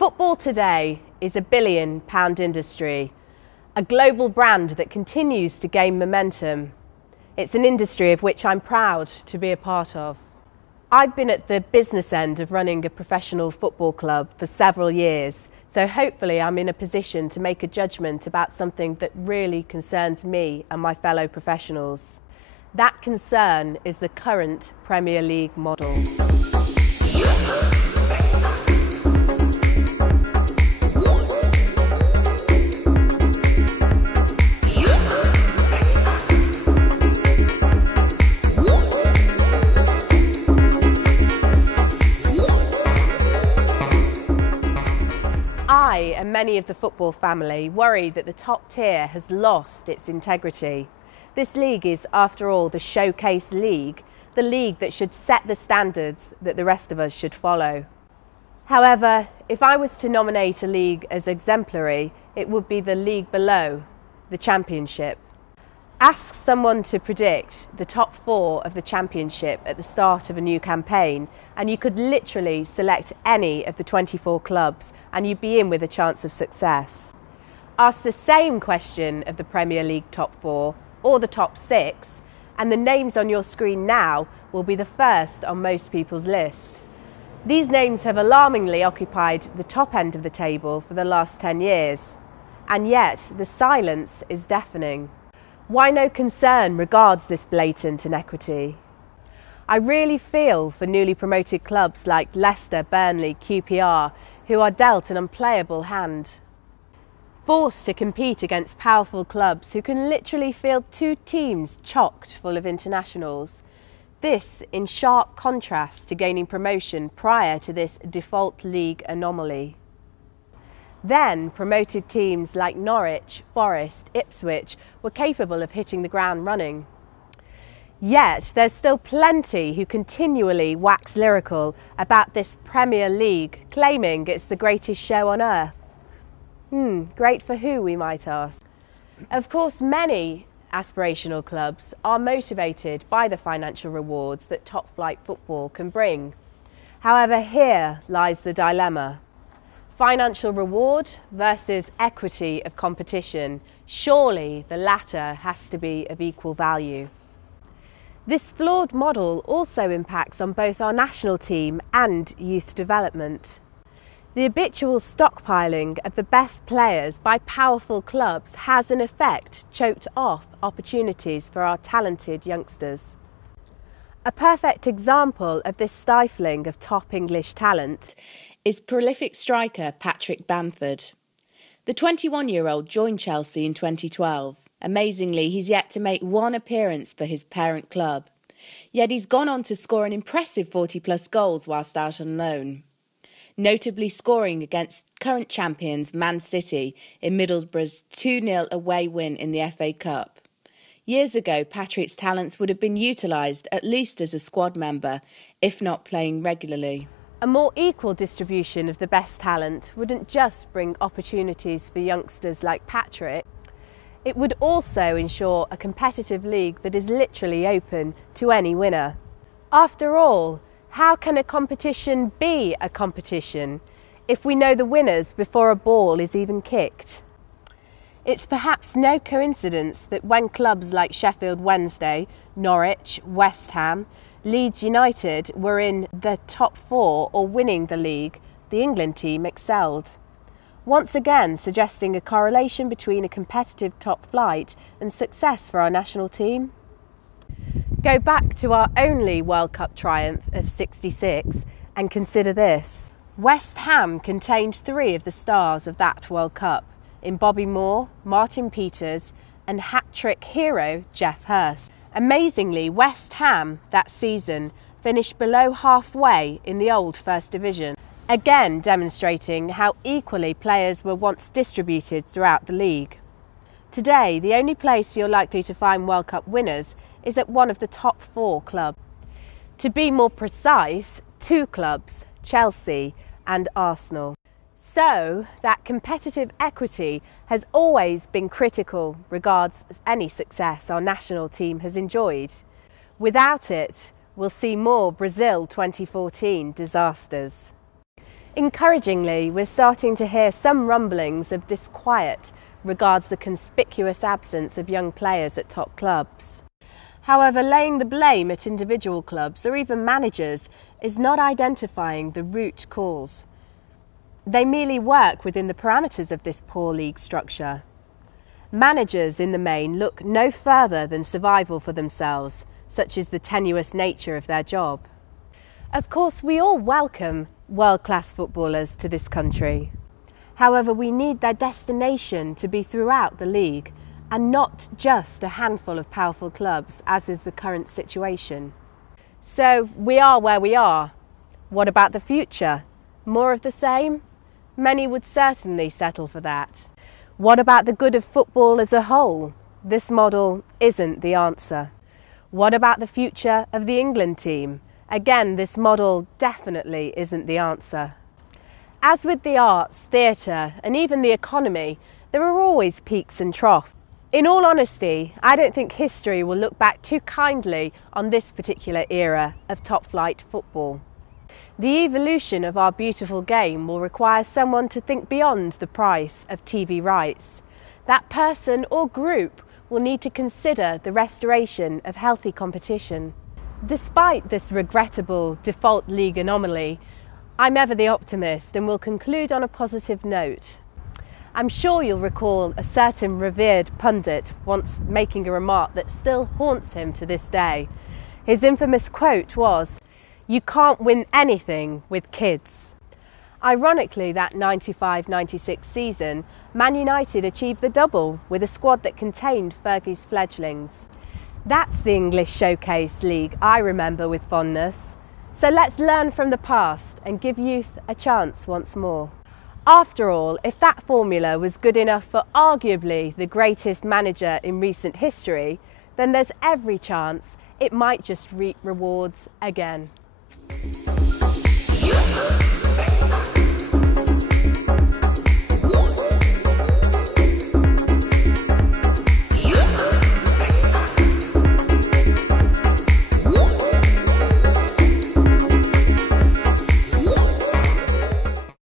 Football today is a billion-pound industry, a global brand that continues to gain momentum. It's an industry of which I'm proud to be a part of. I've been at the business end of running a professional football club for several years, so hopefully I'm in a position to make a judgment about something that really concerns me and my fellow professionals. That concern is the current Premier League model. I and many of the football family worry that the top tier has lost its integrity. This league is, after all, the showcase league, the league that should set the standards that the rest of us should follow. However, if I was to nominate a league as exemplary, it would be the league below, the Championship. Ask someone to predict the top four of the Championship at the start of a new campaign, and you could literally select any of the 24 clubs and you'd be in with a chance of success. Ask the same question of the Premier League top four or the top six, and the names on your screen now will be the first on most people's list. These names have alarmingly occupied the top end of the table for the last 10 years, and yet the silence is deafening. Why no concern regards this blatant inequity? I really feel for newly promoted clubs like Leicester, Burnley, QPR, who are dealt an unplayable hand. Forced to compete against powerful clubs who can literally field two teams chocked full of internationals. This in sharp contrast to gaining promotion prior to this default league anomaly. Then promoted teams like Norwich, Forest, Ipswich were capable of hitting the ground running. Yet there's still plenty who continually wax lyrical about this Premier League, claiming it's the greatest show on earth. Great for who, we might ask? Of course, many aspirational clubs are motivated by the financial rewards that top-flight football can bring. However, here lies the dilemma. Financial reward versus equity of competition. Surely the latter has to be of equal value. This flawed model also impacts on both our national team and youth development. The habitual stockpiling of the best players by powerful clubs has in effect choked off opportunities for our talented youngsters. A perfect example of this stifling of top English talent is prolific striker Patrick Bamford. The 21-year-old joined Chelsea in 2012. Amazingly, he's yet to make one appearance for his parent club. Yet he's gone on to score an impressive 40-plus goals whilst out on loan, notably scoring against current champions Man City in Middlesbrough's 2-0 away win in the FA Cup. Years ago, Patrick's talents would have been utilised at least as a squad member, if not playing regularly. A more equal distribution of the best talent wouldn't just bring opportunities for youngsters like Patrick, it would also ensure a competitive league that is literally open to any winner. After all, how can a competition be a competition if we know the winners before a ball is even kicked? It's perhaps no coincidence that when clubs like Sheffield Wednesday, Norwich, West Ham, Leeds United were in the top four or winning the league, the England team excelled. Once again suggesting a correlation between a competitive top flight and success for our national team. Go back to our only World Cup triumph of '66 and consider this. West Ham contained three of the stars of that World Cup, in Bobby Moore, Martin Peters and hat-trick hero Geoff Hurst. Amazingly, West Ham that season finished below halfway in the old First Division, again demonstrating how equally players were once distributed throughout the league. Today, the only place you're likely to find World Cup winners is at one of the top four clubs. To be more precise, two clubs, Chelsea and Arsenal. So that competitive equity has always been critical regards any success our national team has enjoyed. Without it, we'll see more Brazil 2014 disasters. Encouragingly, we're starting to hear some rumblings of disquiet regards the conspicuous absence of young players at top clubs. However, laying the blame at individual clubs or even managers is not identifying the root cause. They merely work within the parameters of this poor league structure. Managers, in the main, look no further than survival for themselves, such is the tenuous nature of their job. Of course, we all welcome world-class footballers to this country. However, we need their destination to be throughout the league and not just a handful of powerful clubs, as is the current situation. So we are where we are. What about the future? More of the same? Many would certainly settle for that. What about the good of football as a whole? This model isn't the answer. What about the future of the England team? Again, this model definitely isn't the answer. As with the arts, theatre, and even the economy, there are always peaks and troughs. In all honesty, I don't think history will look back too kindly on this particular era of top-flight football. The evolution of our beautiful game will require someone to think beyond the price of TV rights. That person or group will need to consider the restoration of healthy competition. Despite this regrettable default league anomaly, I'm ever the optimist and will conclude on a positive note. I'm sure you'll recall a certain revered pundit once making a remark that still haunts him to this day. His infamous quote was, "You can't win anything with kids." Ironically, that 95-96 season, Man United achieved the double with a squad that contained Fergie's fledglings. That's the English Showcase League I remember with fondness. So let's learn from the past and give youth a chance once more. After all, if that formula was good enough for arguably the greatest manager in recent history, then there's every chance it might just reap rewards again.